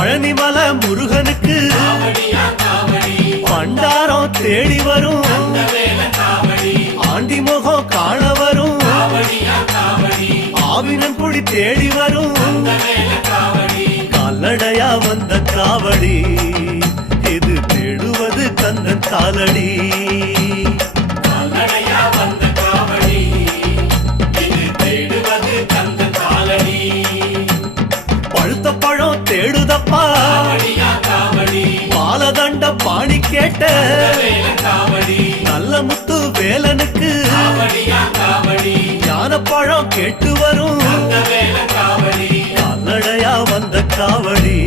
பழனிமலை முருகனுக்கு பண்டாரம் தேடி வரும் ஆண்டி முகம் காண வரும் ஆவினன் குடி தேடி வரும் கால்நடையா வந்த காவடி இது தேடுவது கந்தன் காலடி பழுத்த பழம் தேடுதப்பா பாலதண்ட பாணி கேட்ட நல்ல முத்து வேலனுக்கு ஞானப்பழம் கேட்டு வரும் கால்நடையா வந்த காவடி